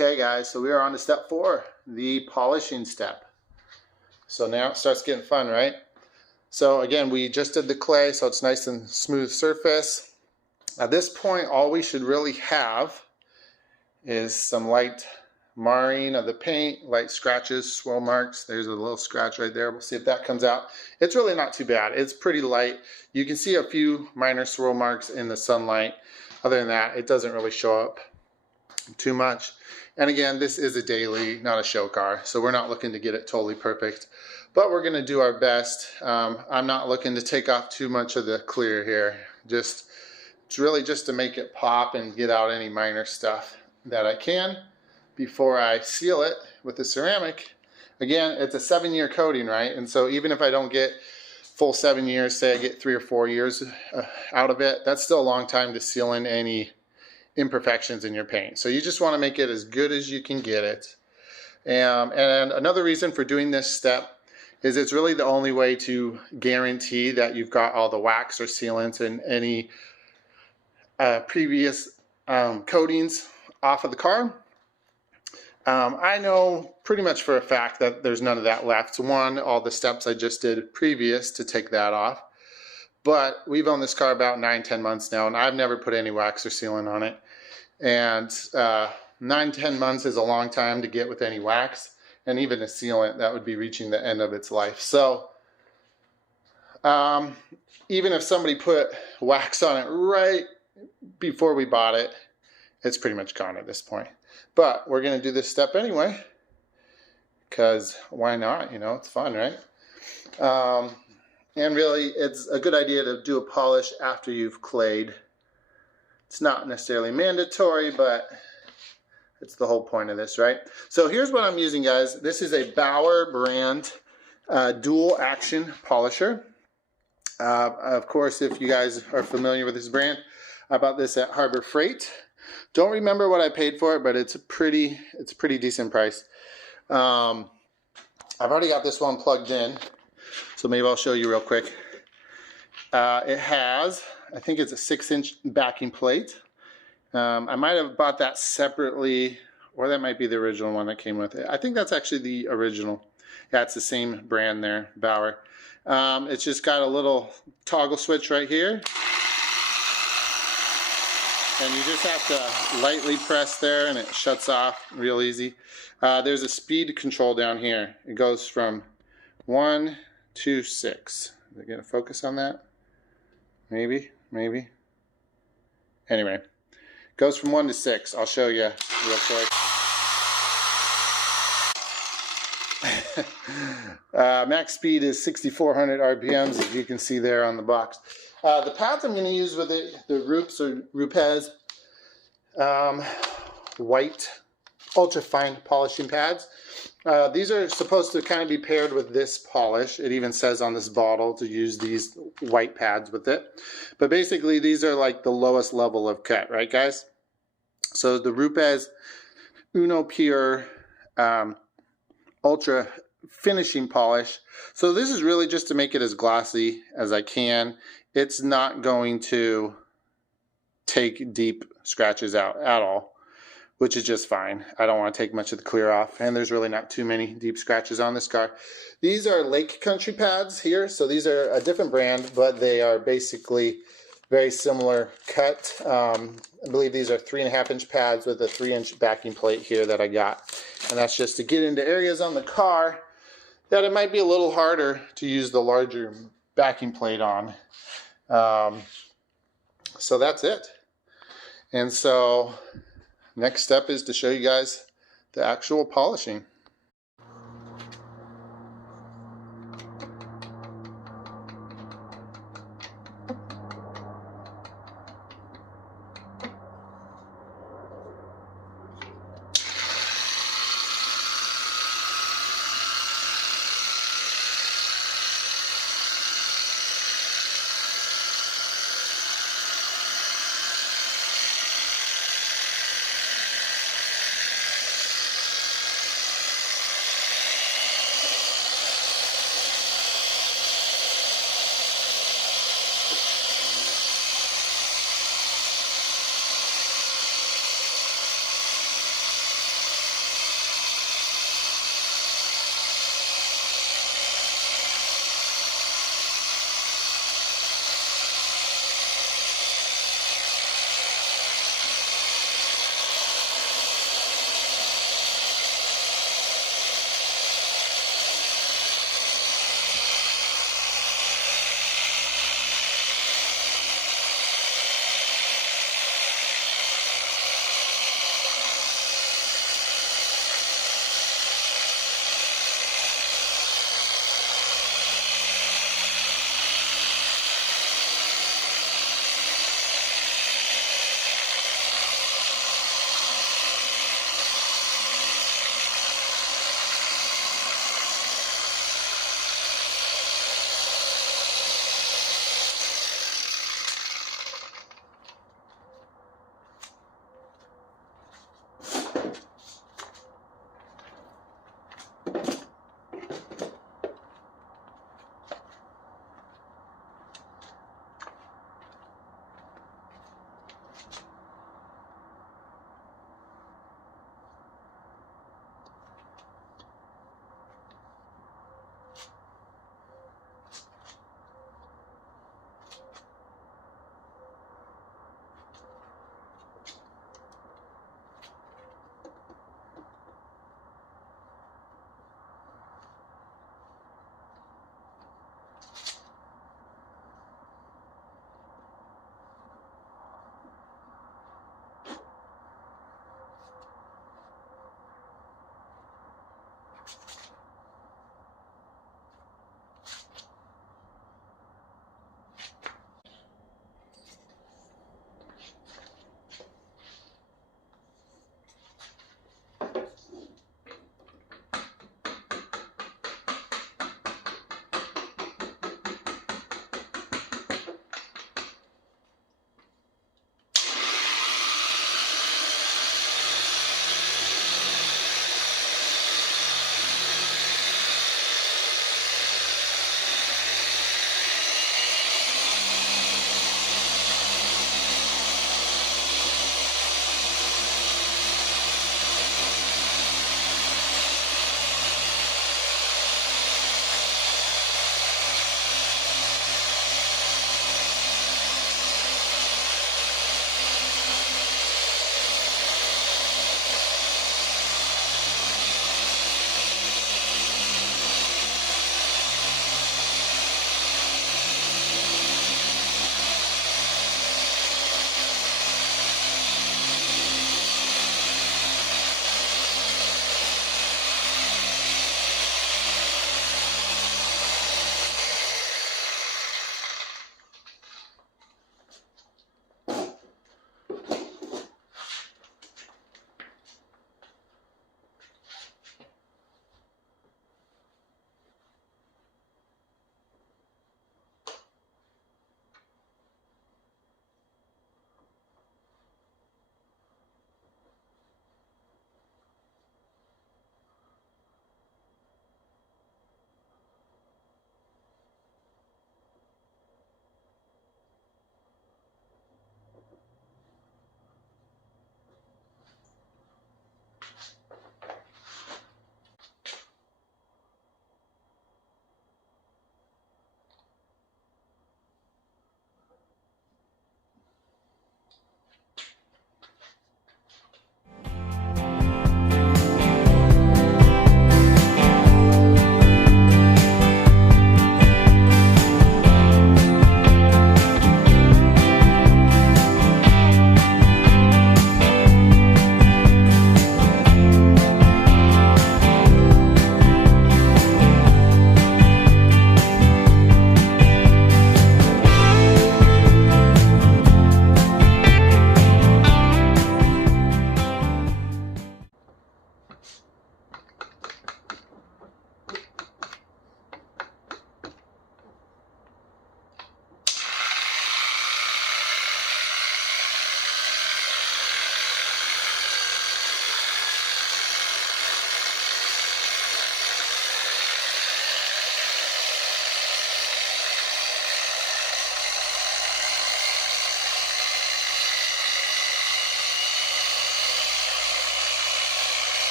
Okay guys, so we are on to step 4, the polishing step. So now it starts getting fun, right? So again, we just did the clay, so it's nice and smooth surface. At this point, all we should really have is some light marring of the paint, light scratches, swirl marks. There's a little scratch right there. We'll see if that comes out. It's really not too bad. It's pretty light. You can see a few minor swirl marks in the sunlight. Other than that, it doesn't really show up too much. And again, this is a daily, not a show car, so we're not looking to get it totally perfect, but we're going to do our best. I'm not looking to take off too much of the clear here. It's really just to make it pop and get out any minor stuff that I can before I seal it with the ceramic. Again, it's a 7-year coating, right? And so even if I don't get full 7 years, say I get 3 or 4 years out of it, that's still a long time to seal in any imperfections in your paint. So you just want to make it as good as you can get it. And another reason for doing this step is it's really the only way to guarantee that you've got all the wax or sealants and any previous coatings off of the car. I know pretty much for a fact that there's none of that left. One, all the steps I just did previous to take that off. But we've owned this car about 9-10 months now, and I've never put any wax or sealant on it. And 9-10 months is a long time to get with any wax, and even a sealant, that would be reaching the end of its life. So even if somebody put wax on it right before we bought it, it's pretty much gone at this point. But we're going to do this step anyway, because why not? You know, it's fun, right? And really, it's a good idea to do a polish after you've clayed. It's not necessarily mandatory, but it's the whole point of this, right? So here's what I'm using, guys. This is a Bauer brand dual action polisher. Of course, if you guys are familiar with this brand, I bought this at Harbor Freight. Don't remember what I paid for it, but it's a pretty decent price. I've already got this one plugged in, so maybe I'll show you real quick. It has, I think it's a 6-inch backing plate. I might have bought that separately, or that might be the original one that came with it. I think that's actually the original. Yeah, it's the same brand there, Bauer. It's just got a little toggle switch right here. And you just have to lightly press there and it shuts off real easy. There's a speed control down here. It goes from 1 to 6. Is it going to focus on that? Maybe. Anyway, it goes from 1 to 6. I'll show you real quick. Max speed is 6,400 RPMs, as you can see there on the box. The pads I'm going to use with it, the Rupes or Rupes white ultra fine polishing pads. These are supposed to kind of be paired with this polish. It even says on this bottle to use these white pads with it. But basically these are like the lowest level of cut, right guys? So the Rupes Uno Pure Ultra finishing polish. So this is really just to make it as glossy as I can. It's not going to take deep scratches out at all, which is just fine. I don't want to take much of the clear off, and there's really not too many deep scratches on this car. These are Lake Country pads here, so these are a different brand, but they are basically very similar cut. I believe these are 3.5-inch pads with a 3-inch backing plate here that I got, and that's just to get into areas on the car that it might be a little harder to use the larger backing plate on. So that's it. And so next step is to show you guys the actual polishing.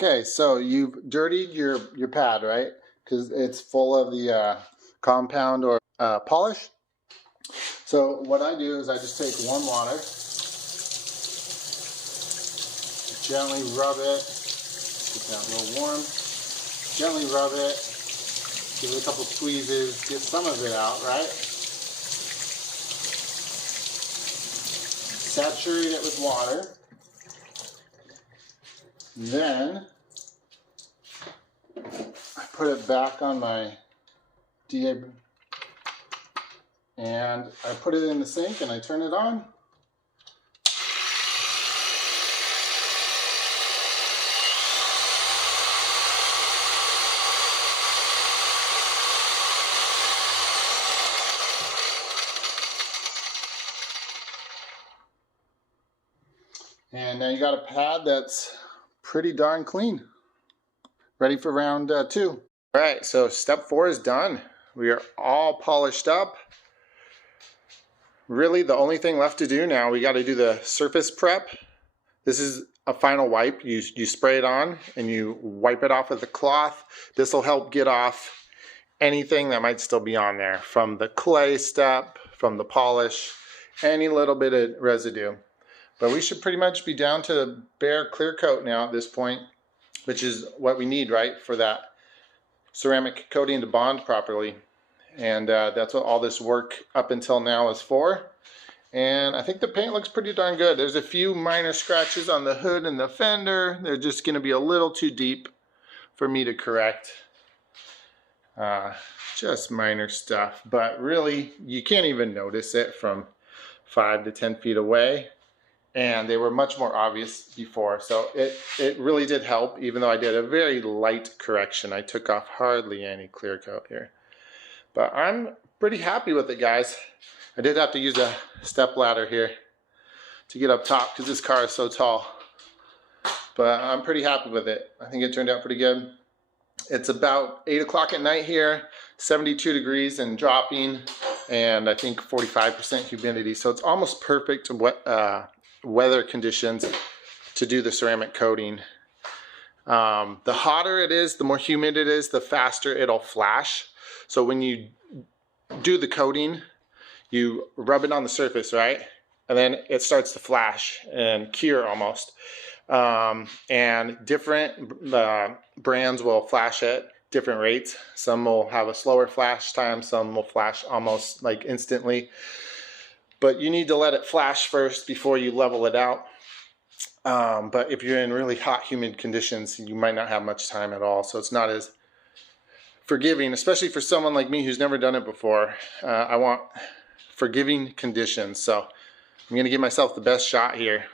Okay, so you've dirtied your pad, right? Because it's full of the compound or polish. So what I do is I just take warm water, gently rub it, get that a little warm, gently rub it, give it a couple squeezes, get some of it out, right? Saturate it with water. Then I put it back on my DA and I put it in the sink and I turn it on. And now you got a pad that's pretty darn clean. Ready for round 2. All right, so step 4 is done. We are all polished up. Really, the only thing left to do now, we got to do the surface prep. This is a final wipe. You spray it on and you wipe it off with a cloth. This will help get off anything that might still be on there, from the clay step, from the polish, any little bit of residue. But we should pretty much be down to bare clear coat now at this point, which is what we need, right, for that ceramic coating to bond properly. And that's what all this work up until now is for. And I think the paint looks pretty darn good. There's a few minor scratches on the hood and the fender. They're just going to be a little too deep for me to correct. Just minor stuff, but really you can't even notice it from 5 to 10 feet away. And they were much more obvious before, so it really did help, even though I did a very light correction. I took off hardly any clear coat here. But I'm pretty happy with it, guys. I did have to use a step ladder here to get up top because this car is so tall. But I'm pretty happy with it. I think it turned out pretty good. It's about 8 o'clock at night here, 72 degrees and dropping, and I think 45% humidity. So it's almost perfect weather conditions to do the ceramic coating. The hotter it is, the more humid it is, the faster it'll flash. So when you do the coating, you rub it on the surface, right? And then it starts to flash and cure almost. And different brands will flash at different rates. Some will have a slower flash time, some will flash almost like instantly. But you need to let it flash first before you level it out. But if you're in really hot, humid conditions, you might not have much time at all. So it's not as forgiving, especially for someone like me who's never done it before. I want forgiving conditions. So I'm going to give myself the best shot here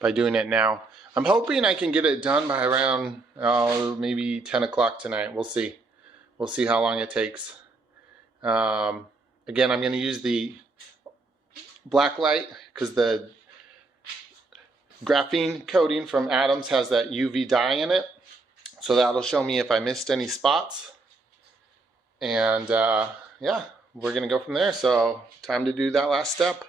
by doing it now. I'm hoping I can get it done by around maybe 10 o'clock tonight. We'll see. We'll see how long it takes. Again, I'm going to use the black light because the graphene coating from Adams has that UV dye in it, so that'll show me if I missed any spots. And yeah, we're gonna go from there. So time to do that last step.